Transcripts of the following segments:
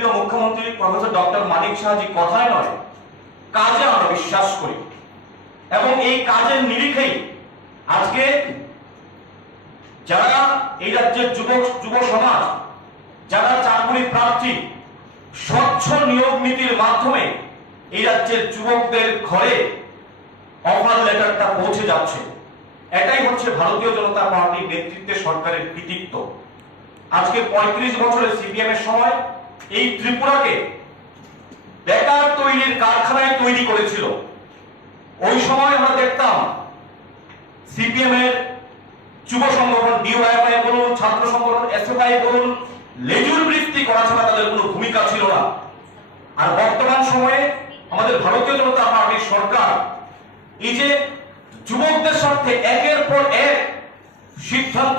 প্রিয় মুখ্যমন্ত্রী professor doctor মানিক সাহাজি কথায় নয় কাজে আমরা বিশ্বাস করি এবং এই কাজের নিরিখেই আজকে যারা এই রাজ্যের যুব সমাজ যারা চাকরি প্রার্থী স্বচ্ছ নিয়োগ নীতির মাধ্যমে এই রাজ্যের যুবকদের ঘরে অফার লেটারটা পৌঁছে যাচ্ছে। এটাই হচ্ছে ভারতীয় জনতা পার্টির নেতৃত্বে সরকারের কৃতিত্ব। আজকে 35 বছরের সিপিএম এর সময় এই ত্রিপুরাকে বেকার তৈরির কারখানায় তৈরি করেছিল। ওই সময় আমরা দেখতাম সিপিএম এর যুব সংগঠন ডিওয়াইএফআই বলুন, ছাত্র সংগঠন এসএফআই বলুন, লেজুর বৃত্তি করা ছাড়া তাদের কোনো ভূমিকা ছিল না। আর বর্তমান সময়ে আমাদের ভারতীয় জনতা পার্টির সরকার এই যে যুবকদের স্বার্থে একের পর এক সিদ্ধান্ত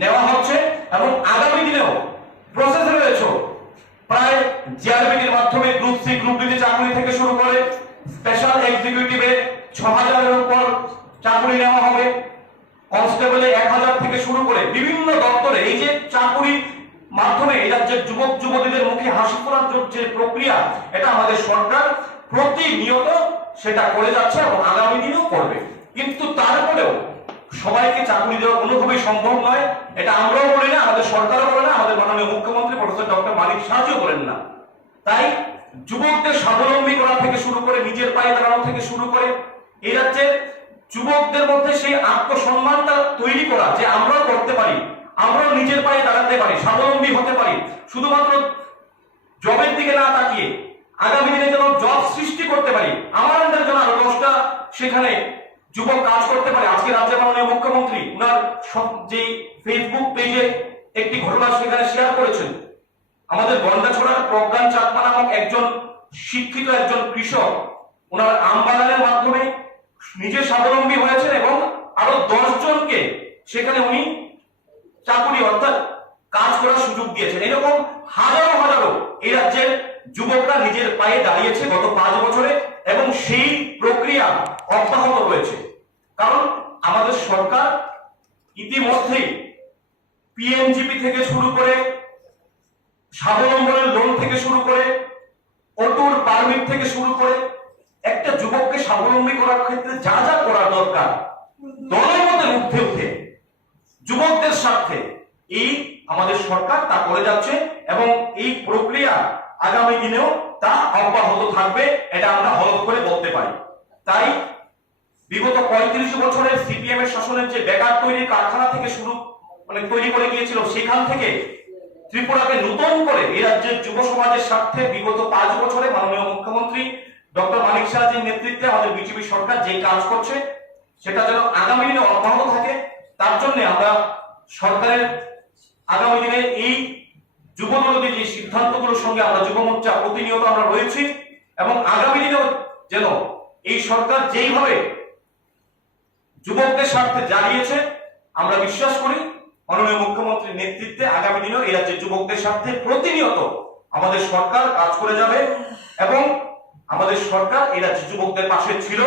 নেওয়া হচ্ছে এবং আগামী দিনেও প্রসেসে রয়েছে প্রায় জিআরবিটির মাধ্যমে গ্রুপ সি গ্রুপ ডি চাকরি থেকে শুরু করে স্পেশাল এক্সিকিউটিভে 6000-এর উপর চাকরি নেওয়া হবে, কনস্টেবলে 1000 থেকে শুরু করে বিভিন্ন দপ্তরে এই যে চাকরি মাধ্যমে এই রাজ্যের যুবক যুবতীদের মুখে হাসি ফোটার যে প্রক্রিয়া, এটা আমাদের সরকার প্রতিনিয়ত সেটা করে যাচ্ছে এবং আগামী দিনেও করবে। কিন্তু তারপরেও সবাইকে চাকরি দেওয়া কোনোভাবেই সম্ভব নয়। এটা আমরাও বলি না, আমাদের সরকারও বলে না, আমাদের মাননীয় মুখ্যমন্ত্রী প্রফেসর ডক্টর মানিক সাহাজিও বলেন না। তাই যুবকদের স্বাবলম্বী করা থেকে শুরু করে নিজের পায়ে দাঁড়ানো থেকে শুরু করে এই রাজ্যের যুবকদের মধ্যে সেই আত্মসম্মানটা তৈরি করা যে আমরাও করতে পারি, আমরাও নিজের পায়ে দাঁড়াতে পারি, স্বাবলম্বী হতে পারি, শুধুমাত্র জবের দিকে না তাকিয়ে আগামী দিনে যেন জব সৃষ্টি করতে পারি, আমার আন্ডারে যেন আরো 10টা সেখানে যুবক কাজ করতে পারে। আজকে রাজ্যের মাননীয় মুখ্যমন্ত্রী উনার যে ফেসবুক পেজে একটি ঘটনা সেখানে শেয়ার করেছেন। আমাদের গন্ডাছড়ার প্রজ্ঞান চাকমা নামক একজন শিক্ষিত একজন কৃষক ওনার আম বাগানের মাধ্যমে নিজে স্বাবলম্বী হয়েছেন এবং আরো 10 জনকে সেখানে উনি চাকুরি অর্থাৎ কাজ করার সুযোগ দিয়েছেন। এরকম হাজারো হাজারো এই রাজ্যের যুবকরা নিজের পায়ে দাঁড়িয়েছে গত 5 বছরে এবং সেই প্রক্রিয়া অব্যাহত রয়েছে। কারণ আমাদের সরকার ইতিমধ্যেই পিএনজিপি থেকে শুরু করে স্বাবলম্বনের লোন থেকে শুরু করে অটোর পারমিট থেকে শুরু করে একটা যুবককে স্বাবলম্বী করার ক্ষেত্রে যা যা করা দরকার দলের মধ্যে উঠে উঠে যুবকদের স্বার্থে এই আমাদের সরকার তা করে যাচ্ছে এবং এই প্রক্রিয়া আগামী দিনেও তা অব্যাহত থাকবে, এটা আমরা হলফ করে বলতে পারি। তাই বিগত 35 বছরের সিপিএম এর শাসনের যে বেকার তৈরির কারখানা থেকে শুরু তৈরি করে গিয়েছিল, সেখান থেকে ত্রিপুরাকে নতুন করে এই রাজ্যের যুব সমাজের স্বার্থে বিগত 5 বছরে মাননীয় মুখ্যমন্ত্রী ডক্টর মানিক সাহাজির নেতৃত্বে আমাদের বিজেপি সরকার যে কাজ করছে সেটা যেন আগামী দিনে অব্যাহত থাকে, তার জন্য আমরা সরকারের আগামী দিনে এই যুবদলদের যে সিদ্ধান্তগুলোর সঙ্গে আমরা যুব মোর্চা প্রতিনিয়ত আমরা রয়েছি এবং আগামী দিনেও যেন এই সরকার যেইভাবে যুবকদের স্বার্থে দাঁড়িয়েছে আমরা বিশ্বাস করি মাননীয় মুখ্যমন্ত্রীর নেতৃত্বে আগামী দিনেও এই রাজ্যের যুবকদের স্বার্থে প্রতিনিয়ত আমাদের সরকার কাজ করে যাবে এবং আমাদের সরকার এই রাজ্যের যুবকদের পাশে ছিল,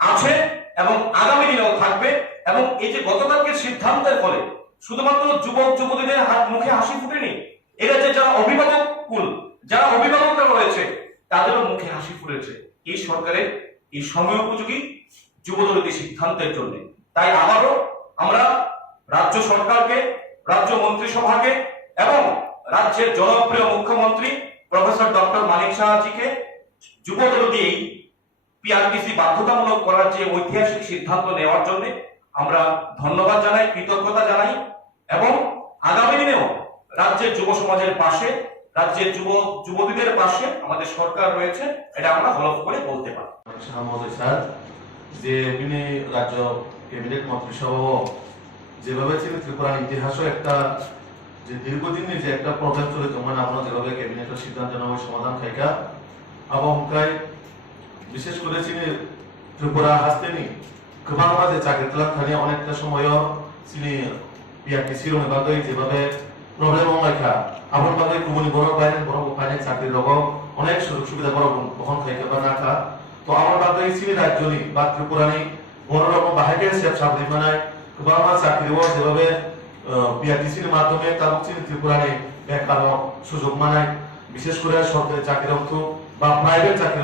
আছে এবং আগামী দিনেও থাকবে। এবং এই যে গতকালকের সিদ্ধান্তের ফলে শুধুমাত্র যুবক যুবতীদের মুখে হাসি ফুটেনি, এই রাজ্যে যারা অভিভাবক কুল যারা অভিভাবকরা রয়েছে তাদেরও মুখে হাসি ফুটেছে এই সরকারের এই সময়োপযোগী যুবদলতি সিদ্ধান্তের জন্য। তাই আবারও আমরা রাজ্য সরকারকে, রাজ্য মন্ত্রিসভাকে এবং রাজ্যের জনপ্রিয় মুখ্যমন্ত্রী প্রফেসর ডক্টর মানিক সাহাজিকে যুবদলতি এই পিআরটিসি বাধ্যতামূলক করার যে ঐতিহাসিক সিদ্ধান্ত নেওয়ার জন্য আমরা ধন্যবাদ জানাই, কৃতজ্ঞতা জানাই এবং আগামী দিনেও রাজ্যের যুব সমাজের পাশে, রাজ্যের যুবতীদের পাশে আমাদের সরকার রয়েছে, এটা আমরা হলফ করে বলতে পারি। স্যার যে তিনি রাজ্য ক্যাবিনেট মন্ত্রিসভা যেভাবে ছিল ত্রিপুরার ইতিহাসও একটা যে দীর্ঘদিনের যে একটা প্রবলেম চলে মানে আমরা যেভাবে ক্যাবিনেটের সিদ্ধান্ত নেওয়া সমাধান খাইকা আবহাওয়ায় বিশেষ করে তিনি ত্রিপুরা হাসতেনি গোबां মাঝে চাকরি তলাক থানিয়ে অনেকটা সময়ও তিনি পিআরটিসির বাগৈ যেভাবে প্রবলেম লেখা আমার বাগৈ কুমনি বড় পাইনে চাকরি রগ অনেক সুযোগ সুবিধা বড় বহন খাইকা বা রাখা তো আমার বাগৈ তিনি রাজ্যনি বা ত্রিপুরানি বড় রকম বাহাকে সেব সাবধান মানে গোबां চাকরিও যেভাবে পিআরটিসির মাধ্যমে তার তিনি ত্রিপুরানি বেকার সুযোগ মানায় বিশেষ করে সরকারি চাকরি অর্থ বা প্রাইভেট চাকরি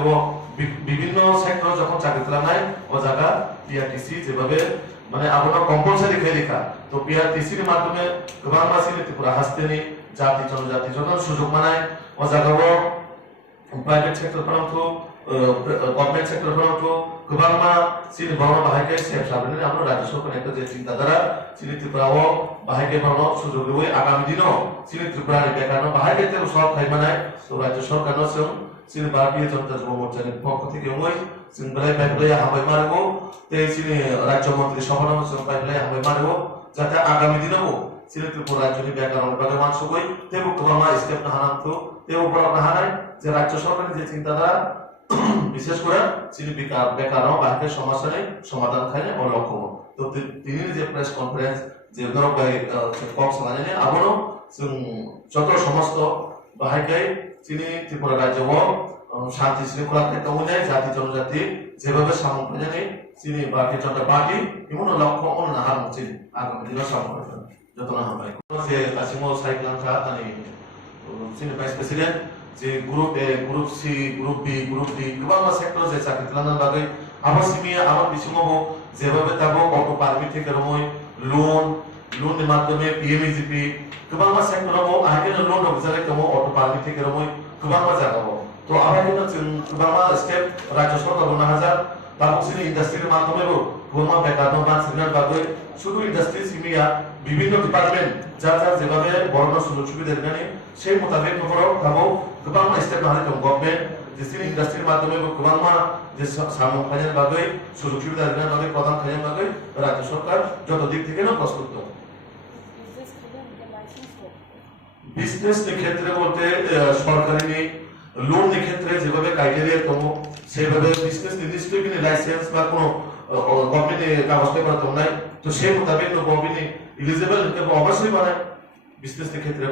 বিভিন্ন সেক্টর যখন চাকরি তোলা নাই ও জায়গা পিআরটিসি যেভাবে মানে আপনার কম্পালসারি খেলিকা তো পিআরটিসির মাধ্যমে গোবাং মাসিনি ত্রিপুরা হাসতেনি জাতি জনজাতি জন্য সুযোগ মানায় ও জায়গাও प्राइवेट सेक्टर फोरावथ गभर्नमेंट सेक्टर फोरावथ गोबां मा सिनि बरन बाहायके सेफ जाबोनो आमरो राज्य सरकारनि একটা যে চিন্তাধারা सिनि त्रिपुराव बाहायके बरन सुजुग होय आगामी दिनाव सिनि त्रिपुरानि बेकारनो बाहायके तेल सब थाइमानाय तो राज्य सरकारनो जों सिनि भारतीय जनता युवा मोर्चानि पक्ष থেকে ওই जों बेलाय बायब्लाय हाबाय मारगौ ते सिनि राज्य मन्त्रि सभानाव जों बायब्लाय हाबाय मारगौ जाहाथे आगामी दिनाव सिनि त्रिपुरा राज्यनि बेकारनो बागै मानसुगै तेबो गोबां स्टेप हानांगौ तेबो बरन हानाय যে রাজ্য সরকারের যে চিন্তাধারা বিশেষ করে চিনি বেকার বাহিকের সমস্যার সমাধান খায় ও লক্ষ্য তো তিনি যে প্রেস কনফারেন্স যে ধরো কক্স লাইনে আবারও যত সমস্ত বাহিকায় চিনি ত্রিপুরা রাজ্য শান্তি শৃঙ্খলা একটা অনুযায়ী জাতি জনজাতি যেভাবে সামগ্রী চিনি ভারতীয় জনতা পার্টি এমন লক্ষ্য অনুনাহার চিনি আগামী দিনের সামগ্রী যত না হয় যে কাশিমো সাইক্লাংখা তানি চিনি ভাইস প্রেসিডেন্ট যে group A group C group B group D গোबां সেক্টর যে চাকরি তোলানোর বাগै আবার সিমিয়া আবার বিসিমবো যেভাবে তাবো অটো পারমিট থেকে রমই লোনের মাধ্যমে পিএমইজিপি গোबां সেক্টরাव আগে লোন অবজারে কম অটো পারমিট থেকে রমই গোबां জায়গাও তো আবার কিন্তু গোबां স্টেপ রাজ্য সরকার না হাজার বাবুসিনি ইন্ডাস্ট্রির মাধ্যমেও গোबां বেকার মানসিনার বাগৈ শুধু ইন্ডাস্ট্রি সিমিয়া বিভিন্ন ডিপার্টমেন্ট যার যার যেভাবে বড় সুযোগ সুবিধা দেন সেই মোতাবেক নগরও তাবো गोबां स्टेप हारि दं गभर्नमेंट जेसिनि इन्डास्ट्रिनि माध्यमे गोबां जे सामु फाइनाल बागै सुजुग सुबिदा होनो बागै प्रदान खालामनो बागै राज्य सरकार যত দিক থেকে না প্রস্তুত দं বিজনেসের ক্ষেত্রে বলতে সরকারি লোনের ক্ষেত্রে যেভাবে ক্রাইটেরিয়া দं সেভাবে বিজনেস নির্দিষ্ট কোনো লাইসেন্স বা কোনো গভর্নমেন্ট কাগজপত্র দं নাই তো সেই মোতাবেক গভর্নমেন্ট এলিজিবল অবশ্যই বানায় বিজনেসের ক্ষেত্রে